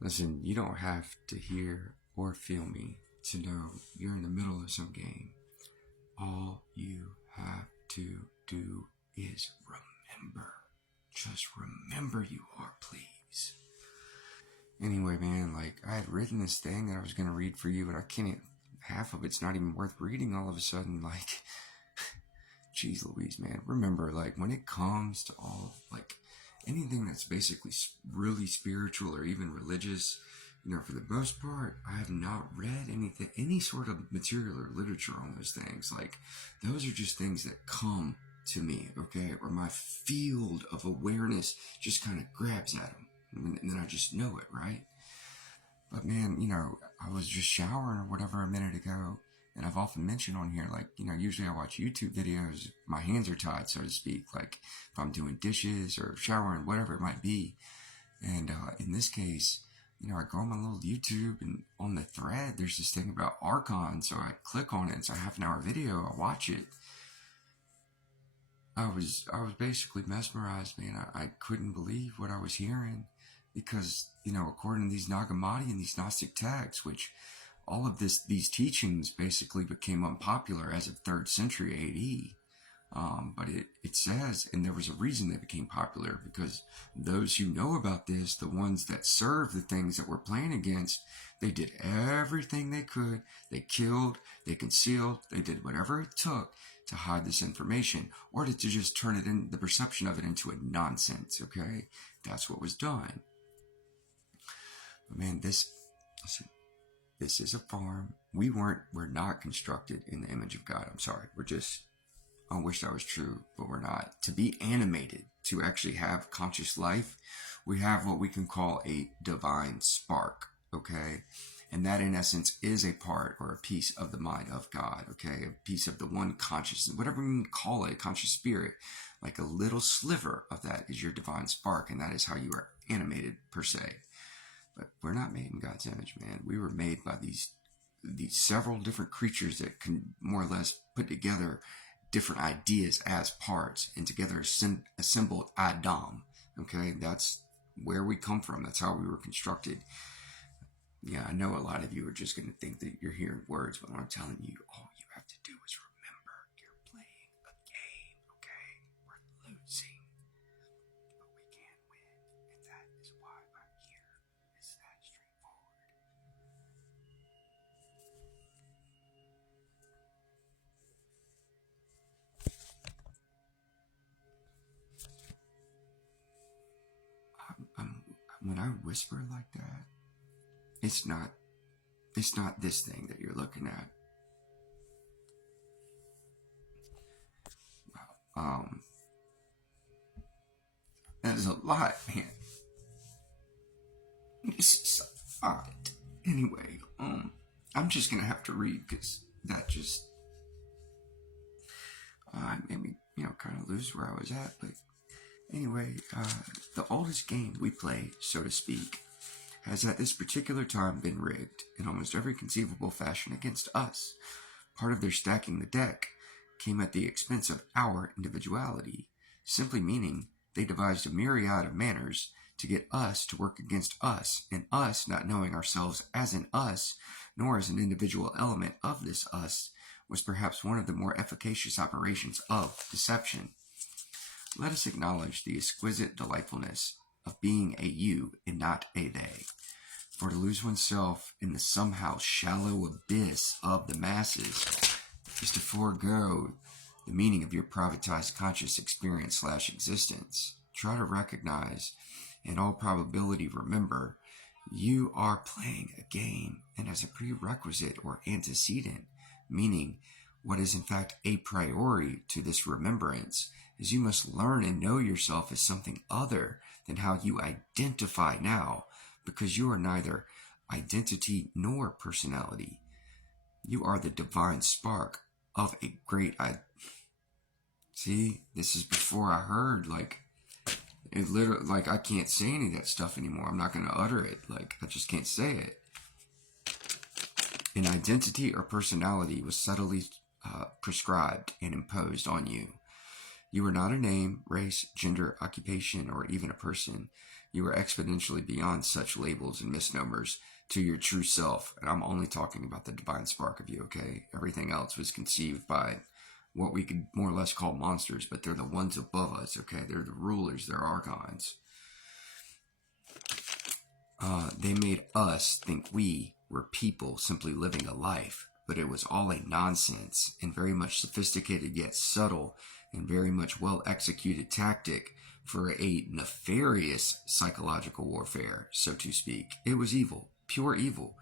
Listen, you don't have to hear or feel me to know you're in the middle of some game. All you have to do is remember. Just remember you are, please. Anyway, man, like, I had written this thing that I was going to read for you, but I can't. Half of it's not even worth reading all of a sudden. Like, geez Louise, man. Remember, like, when it comes to all, like, anything that's basically really spiritual or even religious, for the most part, I have not read anything, any sort of material or literature on those things. Like, those are just things that come to me, okay? Or my field of awareness just kind of grabs at them. And then I just know it, right? But man, I was just showering or whatever a minute ago, and I've often mentioned on here, like, usually I watch YouTube videos, my hands are tied, so to speak, like if I'm doing dishes or showering, whatever it might be. And in this case, I go on my little YouTube, and on the thread, there's this thing about Archon, so I click on it. It's a half an hour video. I watch it. I was basically mesmerized, man. I couldn't believe what I was hearing because, according to these Nag Hammadi and these Gnostic texts, which all of these teachings basically became unpopular as of 3rd century AD. But it says, and there was a reason they became popular, because those who know about this, the ones that serve the things that we're playing against, they did everything they could. They killed, they concealed, they did whatever it took to hide this information, or to just turn it in, the perception of it, into a nonsense, okay? That's what was done. But man, listen, this is a farm. We're not constructed in the image of God. I'm sorry. I wish that was true, but we're not. To be animated, to actually have conscious life, we have what we can call a divine spark, okay? And that, in essence, is a part or a piece of the mind of God, okay? A piece of the one consciousness, whatever you can call it, conscious spirit. Like a little sliver of that is your divine spark, and that is how you are animated, per se. But we're not made in God's image, man. We were made by these several different creatures that can more or less put together different ideas as parts, and together assembled Adam. Okay, that's where we come from. That's how we were constructed. Yeah, I know a lot of you are just going to think that you're hearing words, but I'm telling you, all you have to do is remember you're playing a game, okay? We're losing, but we can win, and that is why I'm here. It's that straightforward. I'm, when I whisper like that, it's not this thing that you're looking at. Um, there's a lot, man. This is odd. Anyway, I'm just gonna have to read because that just made me, kind of lose where I was at. But anyway, the oldest game we play, so to speak, has at this particular time been rigged in almost every conceivable fashion against us. Part of their stacking the deck came at the expense of our individuality, simply meaning they devised a myriad of manners to get us to work against us, and us not knowing ourselves as an us, nor as an individual element of this us, was perhaps one of the more efficacious operations of deception. Let us acknowledge the exquisite delightfulness of being a you and not a they. For to lose oneself in the somehow shallow abyss of the masses is to forego the meaning of your privatized conscious experience / existence. Try to recognize, in all probability remember, you are playing a game, and as a prerequisite or antecedent, meaning what is in fact a priori to this remembrance, is you must learn and know yourself as something other than how you identify now, because you are neither identity nor personality. You are the divine spark of a great See, this is before I heard, like, it literally, like, I can't say any of that stuff anymore. I'm not going to utter it. Like, I just can't say it. An identity or personality was subtly prescribed and imposed on you. You are not a name, race, gender, occupation, or even a person. You are exponentially beyond such labels and misnomers to your true self. And I'm only talking about the divine spark of you, okay? Everything else was conceived by what we could more or less call monsters, but they're the ones above us, okay? They're the rulers, they're archons. They made us think we were people simply living a life, but it was all a nonsense and very much sophisticated yet subtle and very much well executed tactic for a nefarious psychological warfare, so to speak. It was evil, pure evil,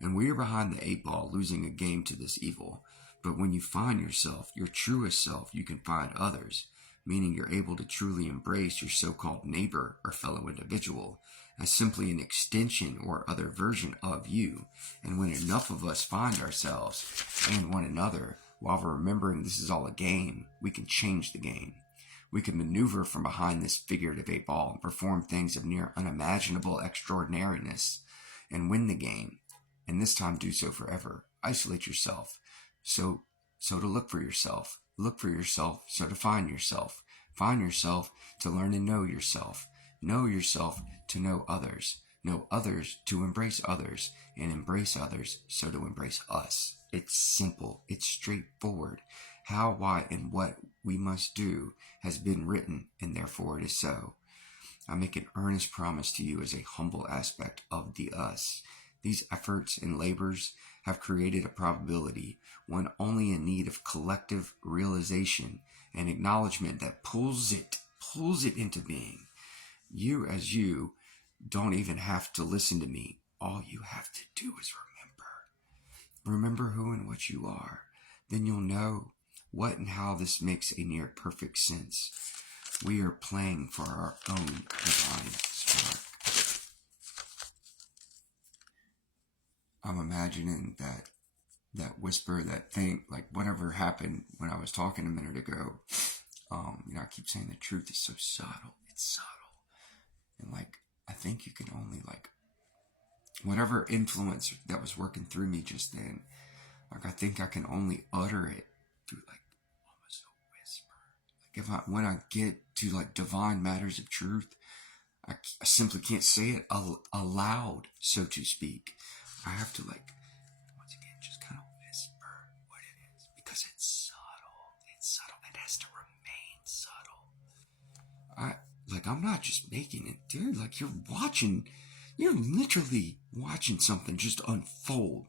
and we are behind the eight ball losing a game to this evil. But when you find yourself, your truest self, you can find others, meaning you're able to truly embrace your so-called neighbor or fellow individual as simply an extension or other version of you. And when enough of us find ourselves and one another, while we're remembering this is all a game, we can change the game. We can maneuver from behind this figurative eight ball and perform things of near unimaginable extraordinariness and win the game, and this time do so forever. Isolate yourself, so to look for yourself. Look for yourself, so to find yourself. Find yourself to learn and know yourself. Know yourself to know others. Know others to embrace others. And embrace others so to embrace us. It's simple. It's straightforward. How, why, and what we must do has been written, and therefore it is so. I make an earnest promise to you as a humble aspect of the us. These efforts and labors have created a probability, one only in need of collective realization and acknowledgement that pulls it into being. You as you don't even have to listen to me. All you have to do is remember who and what you are. Then you'll know what and how this makes a near perfect sense. We are playing for our own divine spark. I'm imagining that whisper, that thing, like whatever happened when I was talking a minute ago. I keep saying the truth is so subtle. It's subtle. And I think you can only whatever influence that was working through me just then, I think I can only utter it through almost a whisper. When I get to divine matters of truth, I simply can't say it aloud, so to speak. I have to once again, just kind of whisper what it is, because it's subtle. It's subtle. It has to remain subtle. I'm not just making it, dude. You're literally watching something just unfold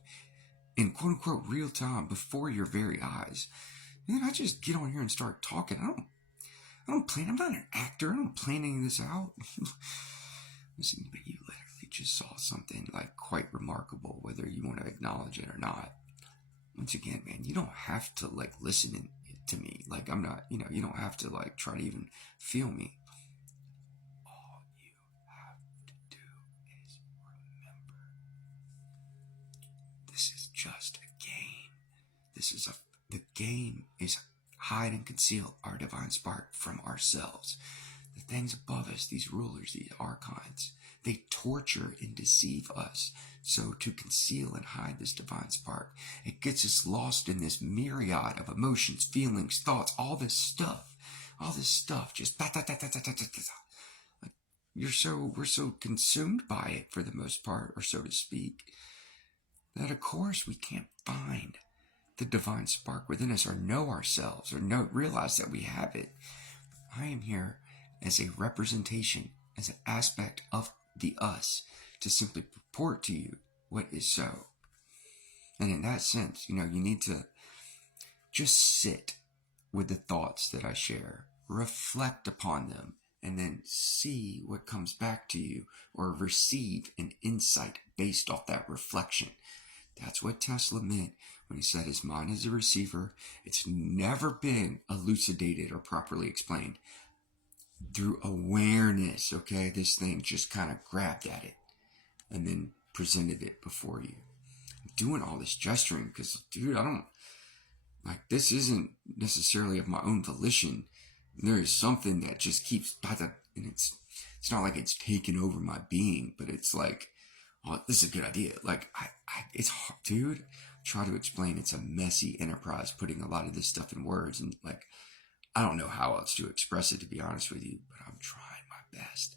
in quote unquote real time before your very eyes. And then I just get on here and start talking. I don't plan. I'm not an actor. I don't plan any of this out. Listen, but you literally just saw something quite remarkable, whether you want to acknowledge it or not. Once again, man, you don't have to listen to me. I'm not, you don't have to try to even feel me. All you have to do is remember. This is just a game. The game is hide and conceal our divine spark from ourselves. The things above us, these rulers, these archons, they torture and deceive us. So to conceal and hide this divine spark, it gets us lost in this myriad of emotions, feelings, thoughts, all this stuff, just we're so consumed by it for the most part, or so to speak, that of course we can't find the divine spark within us, or know ourselves, or realize that we have it. I am here as a representation, as an aspect of the us, to simply purport to you what is so. And in that sense, you need to just sit with the thoughts that I share, reflect upon them, and then see what comes back to you, or receive an insight based off that reflection. That's what Tesla meant when he said his mind is a receiver. It's never been elucidated or properly explained. Through awareness, okay? This thing just kind of grabbed at it and then presented it before you. I'm doing all this gesturing because, dude, I don't, this isn't necessarily of my own volition. There is something that just keeps, and it's not like it's taken over my being, but it's oh, this is a good idea. It's hard, dude. Try to explain. It's a messy enterprise, putting a lot of this stuff in words, and I don't know how else to express it, to be honest with you, but I'm trying my best.